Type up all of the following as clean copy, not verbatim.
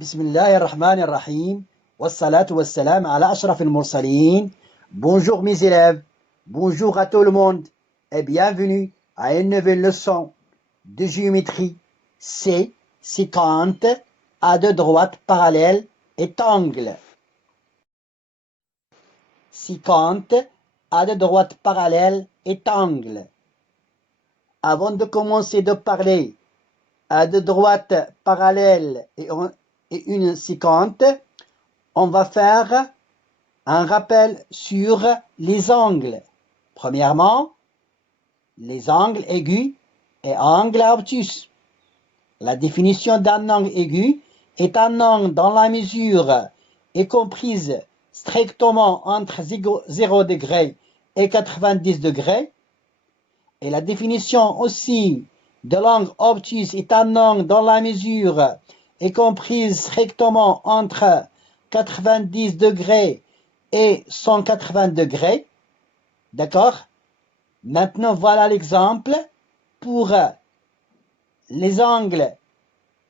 بسم الله الرحمن الرحيم والصلاة والسلام على أشرف المرسلين. Bonjour mes élèves, bonjour à tout le monde et bienvenue à une nouvelle leçon de géométrie. C, séquente, à deux droites parallèles et angles. Séquente, à deux droites parallèles et angles. Avant de commencer de parler à deux droites parallèles et une séquente, on va faire un rappel sur les angles. Premièrement, les angles aigus et angles obtus. La définition d'un angle aigu est un angle dont la mesure est comprise strictement entre 0 degré et 90 degrés. Et la définition aussi de l'angle obtus est un angle dont la mesure est comprise strictement entre 90 degrés et 180 degrés. D'accord? Maintenant, voilà l'exemple pour les angles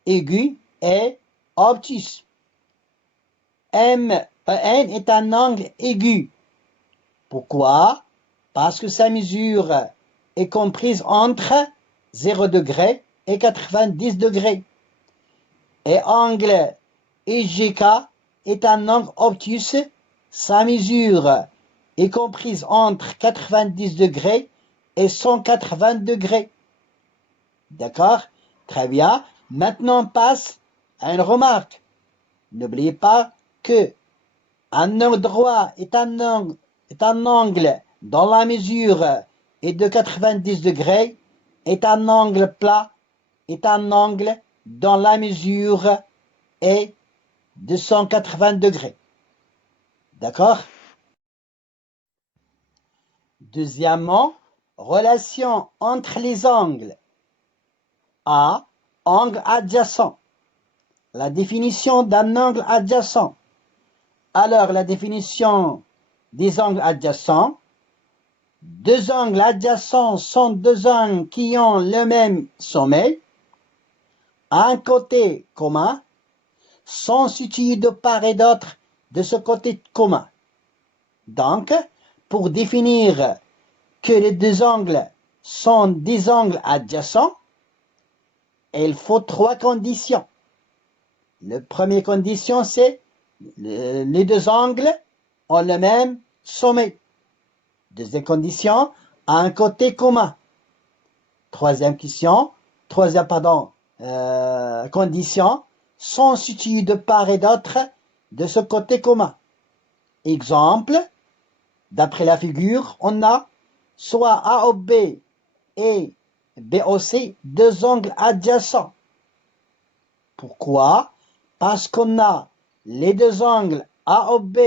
aigus et obtus. EN est un angle aigu. Pourquoi? Parce que sa mesure est comprise entre 0 degré et 90 degrés. Et angle EGK est un angle obtus. Sa mesure est comprise entre 90 degrés et 180 degrés. D'accord? Très bien. Maintenant, on passe à une remarque. N'oubliez pas que un angle droit est un angle dont la mesure est de 90 degrés, est un angle plat, est un angle dont la mesure est de 180 degrés. D'accord? Deuxièmement, relation entre les angles. A. Angle adjacent. La définition d'un angle adjacent. Alors, la définition des angles adjacents. Deux angles adjacents sont deux angles qui ont le même sommet. Un côté commun sont situés de part et d'autre de ce côté commun. Donc, pour définir que les deux angles sont des angles adjacents, il faut trois conditions. La première condition, c'est les deux angles ont le même sommet. Deuxième condition, un côté commun. Troisième condition, sont situés de part et d'autre de ce côté commun. Exemple, d'après la figure, on a soit AOB et BOC, deux angles adjacents. Pourquoi? Parce qu'on a les deux angles AOB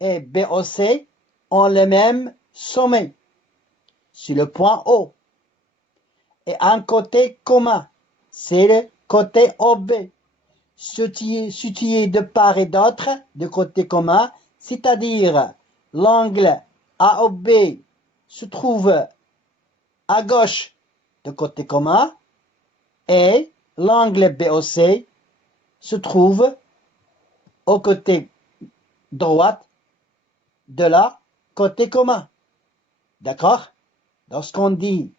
et BOC ont le même sommet, sur le point O. Et un côté commun, c'est le côté OB, situé de part et d'autre de côté commun, c'est-à-dire l'angle AOB se trouve à gauche de côté commun et l'angle BOC se trouve au côté droit de la côté commun. D'accord? Lorsqu'on dit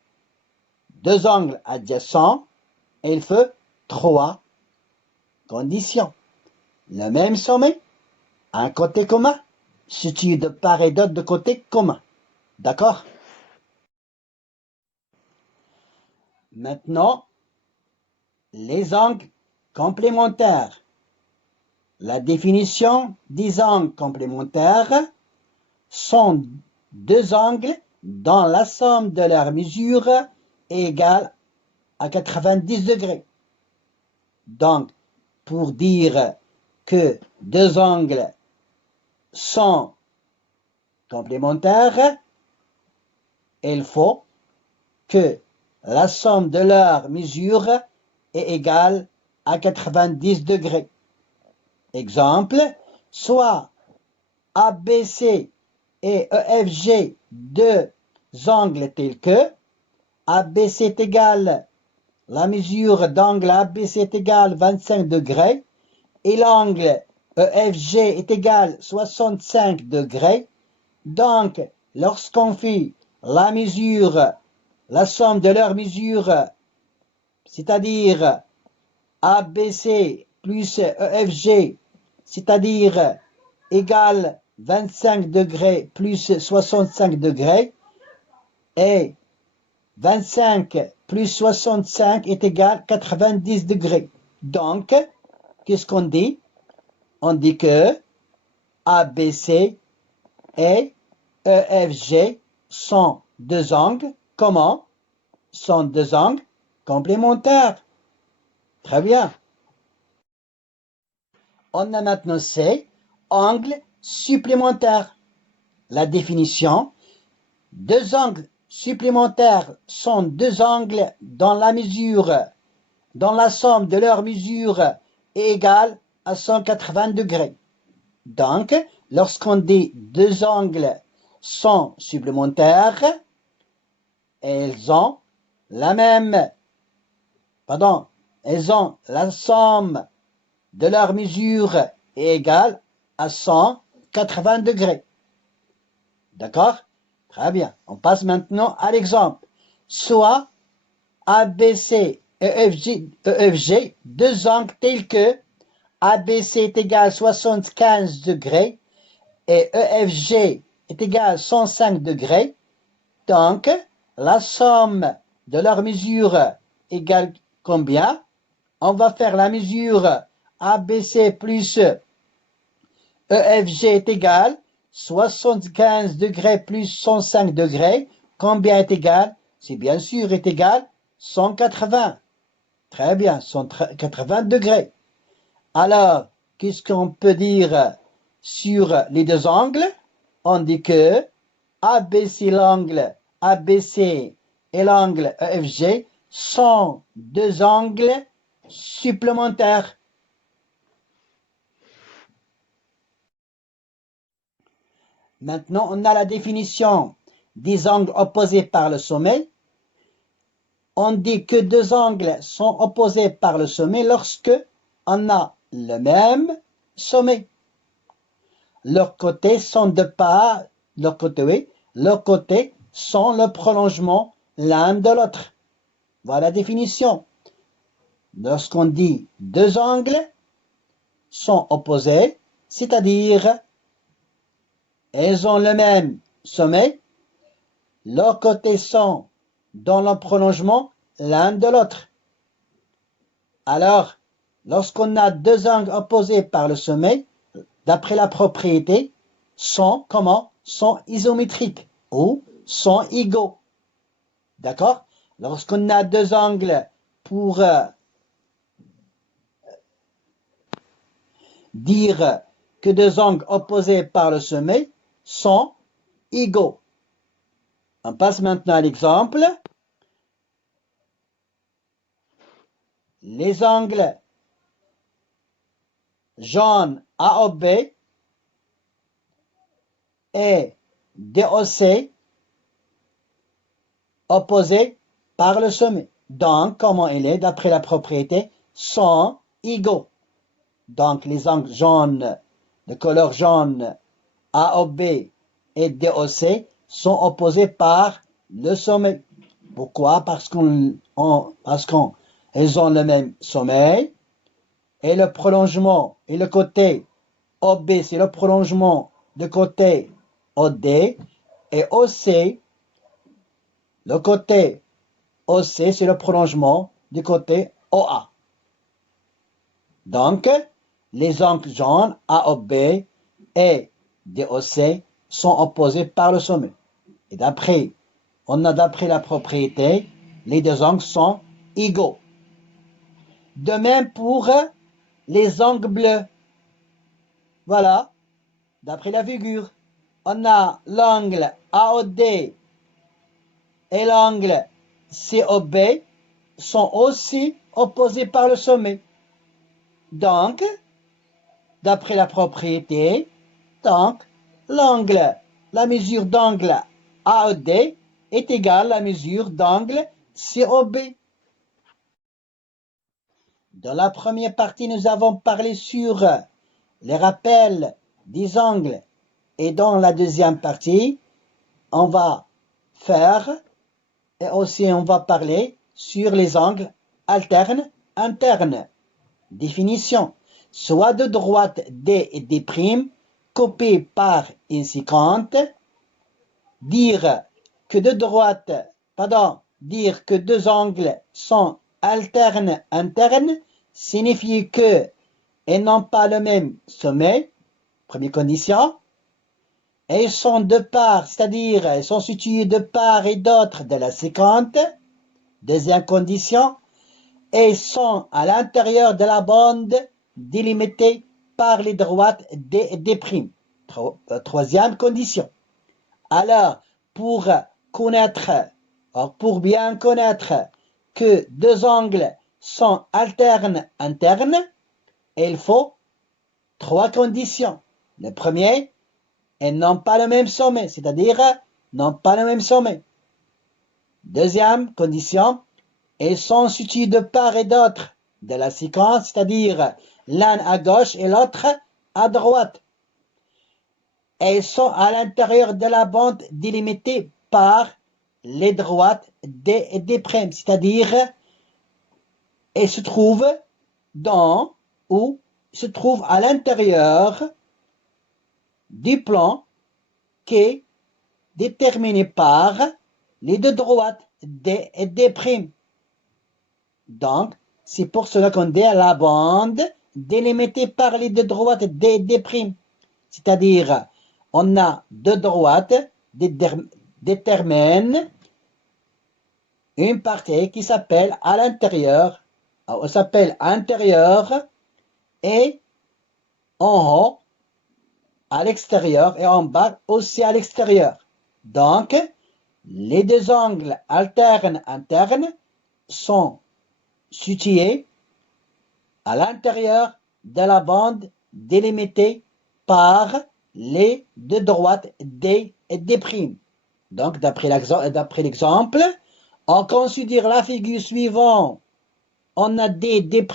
deux angles adjacents, il faut trois conditions. Le même sommet, un côté commun, situé de part et d'autre de côté commun. D'accord? Maintenant, les angles complémentaires. La définition des angles complémentaires sont deux angles dont la somme de leurs mesures est égale à 90 degrés. Donc, pour dire que deux angles sont complémentaires, il faut que la somme de leurs mesures est égale à 90 degrés. Exemple, soit ABC et EFG, deux angles tels que ABC est égal, la mesure d'angle ABC est égale 25 degrés et l'angle EFG est égal à 65 degrés. Donc, lorsqu'on fait la mesure, la somme de leurs mesures, c'est-à-dire ABC plus EFG, c'est-à-dire égale 25 degrés plus 65 degrés, et 25 plus 65 est égal à 90 degrés. Donc, qu'est-ce qu'on dit? On dit que ABC et EFG sont deux angles. Comment? Sont deux angles complémentaires. Très bien. On a maintenant C, angle supplémentaire. La définition, deux angles supplémentaires sont deux angles dont la mesure, dont la somme de leurs mesures est égale à 180 degrés. Donc, lorsqu'on dit deux angles sont supplémentaires, elles ont la somme de leurs mesures est égale à 180 degrés. D'accord? Très bien. On passe maintenant à l'exemple. Soit ABC et EFG, deux angles tels que ABC est égal à 75 degrés et EFG est égal à 105 degrés. Donc, la somme de leurs mesures égale combien? On va faire la mesure ABC plus EFG est égal 75 degrés plus 105 degrés. Combien est égal? C'est bien sûr est égal 180. Très bien, 180 degrés. Alors, qu'est-ce qu'on peut dire sur les deux angles? On dit que l'angle ABC et l'angle EFG sont deux angles supplémentaires. Maintenant, on a la définition des angles opposés par le sommet. On dit que deux angles sont opposés par le sommet lorsque on a le même sommet. Leurs côtés sont de part, leurs côtés sont le prolongement l'un de l'autre. Voilà la définition. Lorsqu'on dit deux angles sont opposés, c'est-à-dire ils ont le même sommet, leurs côtés sont dans le prolongement l'un de l'autre. Alors, lorsqu'on a deux angles opposés par le sommet, d'après la propriété, sont comment? Sont isométriques ou sont égaux. D'accord? Lorsqu'on a deux angles pour dire que deux angles opposés par le sommet sont égaux. On passe maintenant à l'exemple. Les angles jaunes AOB et DOC opposés par le sommet. Donc, comment il est d'après la propriété, sont égaux. Donc, les angles jaunes de couleur jaune AOB et DOC sont opposés par le sommet. Pourquoi? Parce qu'ils ont le même sommet et le prolongement et le côté OB, c'est le prolongement du côté OD et OC, le côté OC, c'est le prolongement du côté OA. Donc, les angles jaunes AOB et DOC sont opposés par le sommet. Et d'après la propriété, les deux angles sont égaux. De même pour les angles bleus. Voilà, d'après la figure, on a l'angle AOD et l'angle COB sont aussi opposés par le sommet. Donc, d'après la propriété, la mesure d'angle AOD est égale à la mesure d'angle COB. Dans la première partie, nous avons parlé sur les rappels des angles. Et dans la deuxième partie, on va faire et aussi on va parler sur les angles alternes, internes. Définition. Soit de droite D et D', coupés par une séquente. Dire que deux angles sont alternes, internes, signifie que ils n'ont pas le même sommet, première condition, et ils sont de part, c'est-à-dire ils sont situés de part et d'autre de la séquente, deuxième condition, et sont à l'intérieur de la bande délimitée par les droites D et D'. Troisième condition. Alors, pour bien connaître que deux angles sont alternes, internes, il faut trois conditions. Le premier, ils n'ont pas le même sommet, c'est-à-dire n'ont pas le même sommet. Deuxième condition, ils sont situés de part et d'autre de la séquence, c'est-à-dire l'un à gauche et l'autre à droite. Et ils sont à l'intérieur de la bande délimitée par les droites D et D', c'est-à-dire elles se trouvent dans ou se trouvent à l'intérieur du plan qui est déterminé par les deux droites D et D'. Donc, c'est pour cela qu'on dit la bande délimitée par les deux droites D et D'. C'est-à-dire, on a deux droites déterminent une partie qui s'appelle à l'intérieur, on s'appelle intérieur, et en haut à l'extérieur et en bas aussi à l'extérieur. Donc, les deux angles alternes internes sont situés à l'intérieur de la bande délimitée par les deux droites D et D'. Donc, d'après l'exemple, on considère la figure suivante. On a D, D',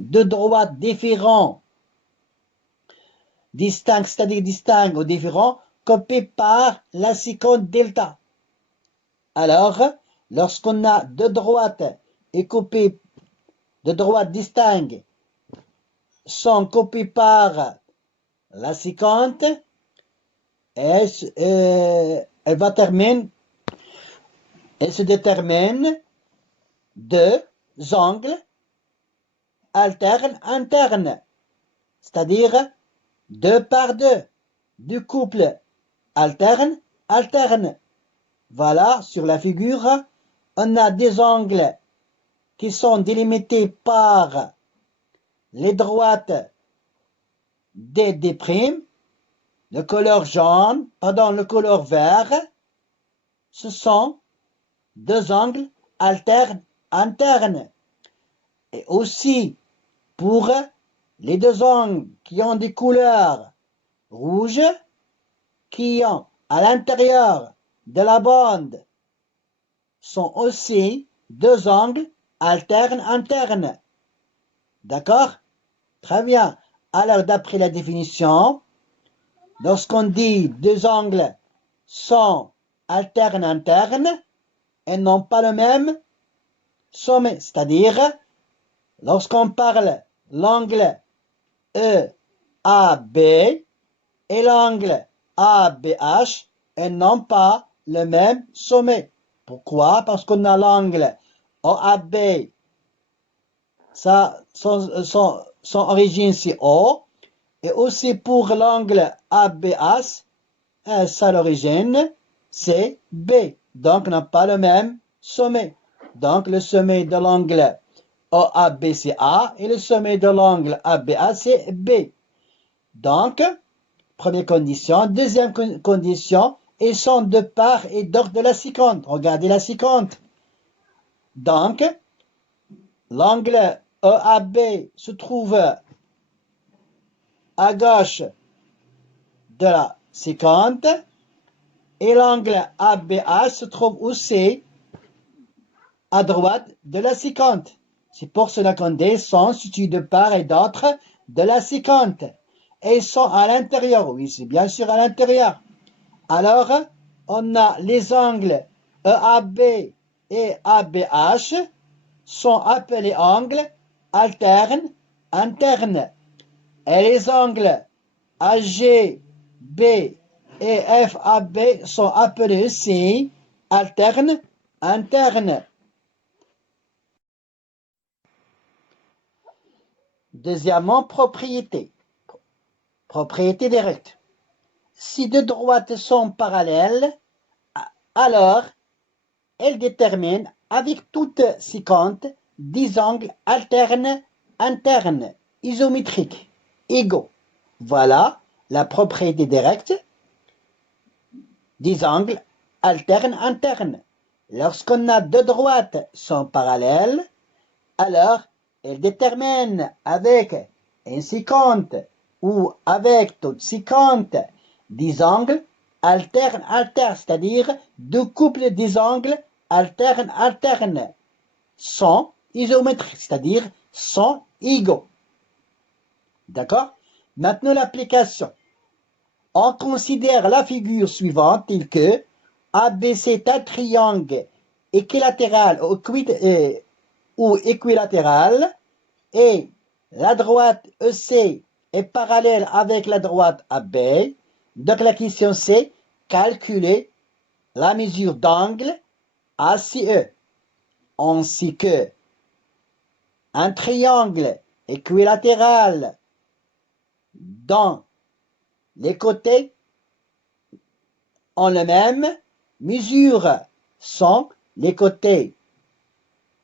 deux droites différents, distincts, c'est-à-dire distincts ou différents, coupés par la séquence delta. Alors, lorsqu'on a deux droites et coupées, deux droites distinctes sont coupées par la séquence, elle se détermine deux angles alternes internes, c'est-à-dire deux par deux, du couple alterne. Voilà, sur la figure, on a des angles qui sont délimités par les droites D', le couleur vert, ce sont deux angles alternes internes. Et aussi, pour les deux angles qui ont des couleurs rouges, qui ont à l'intérieur de la bande, sont aussi deux angles alternes internes. D'accord? Très bien. Alors, d'après la définition, lorsqu'on dit deux angles sont alternes internes, elles n'ont pas le même sommet. C'est-à-dire, lorsqu'on parle l'angle EAB et l'angle ABH, elles n'ont pas le même sommet. Pourquoi? Parce qu'on a l'angle OAB, son origine c'est O, et aussi pour l'angle ABH, sa l'origine c'est B. Donc, on n'a pas le même sommet. Donc, le sommet de l'angle OAB c'est A et le sommet de l'angle ABA c'est B. Donc, première condition. Deuxième condition, ils sont de part et d'autre de la séquente. Regardez la séquente. Donc, l'angle EAB se trouve à gauche de la séquente et l'angle ABA se trouve aussi à droite de la séquente. C'est pour cela qu'on dit sont situés de part et d'autre de la séquente. Et ils sont à l'intérieur. Oui, c'est bien sûr à l'intérieur. Alors, on a les angles EAB et ABH sont appelés angles alternes internes. Et les angles AGB et FAB sont appelés aussi alternes internes. Deuxièmement, propriété. Propriété directe. Si deux droites sont parallèles, alors elles déterminent avec toute séquente des angles alternes internes isométriques égaux. Voilà la propriété directe des angles alternes internes. Lorsqu'on a deux droites sont parallèles, alors elles déterminent avec une séquente ou avec toute séquente des angles alternes alternes, c'est-à-dire deux couples des angles alternes alternes sont isométriques, c'est-à-dire sont égaux. D'accord? Maintenant l'application. On considère la figure suivante telle que ABC est un triangle équilatéral ou équilatéral et la droite EC est parallèle avec la droite AB. Donc la question c'est calculer la mesure d'angle ACE. On sait que un triangle équilatéral dont les côtés ont la même mesure les côtés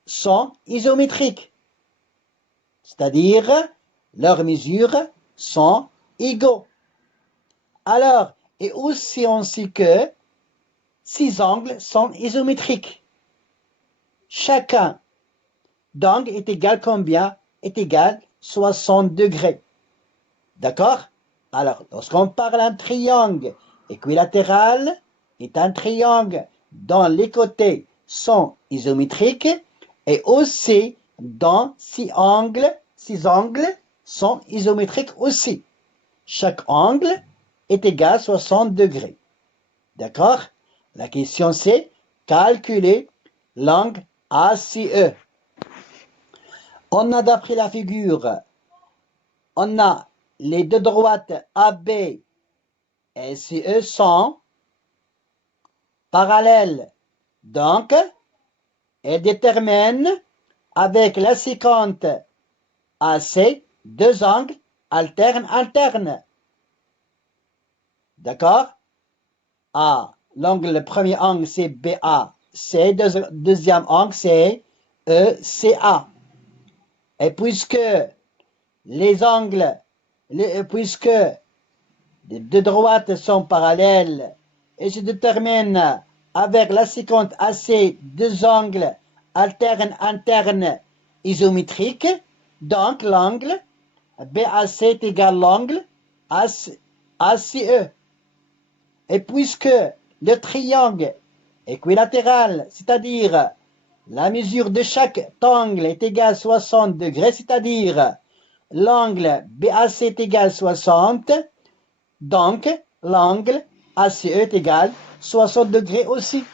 sont isométriques, c'est-à-dire leurs mesures sont égaux. Alors, et aussi on sait que ces angles sont isométriques. Chacun d'angle est égal combien? Est égal 60 degrés. D'accord? Alors, lorsqu'on parle d'un triangle équilatéral, est un triangle dont les côtés sont isométriques et aussi dont ces angles sont isométriques aussi. Chaque angle est égal à 60 degrés. D'accord? La question c'est calculer l'angle ACE. On a d'après la figure, on a les deux droites AB et CE sont parallèles. Donc, elles déterminent avec la séquente AC deux angles alternes internes. D'accord? Le premier angle c'est BAC, deuxième angle c'est ECA. Et puisque puisque les deux droites sont parallèles et se déterminent avec la séquente AC deux angles alternes internes isométriques, donc l'angle BAC est égal à l'angle ACE. Et puisque le triangle équilatéral, c'est-à-dire la mesure de chaque angle est égale à 60 degrés, c'est-à-dire l'angle BAC est égal à 60, donc l'angle ACE est égal à 60 degrés aussi.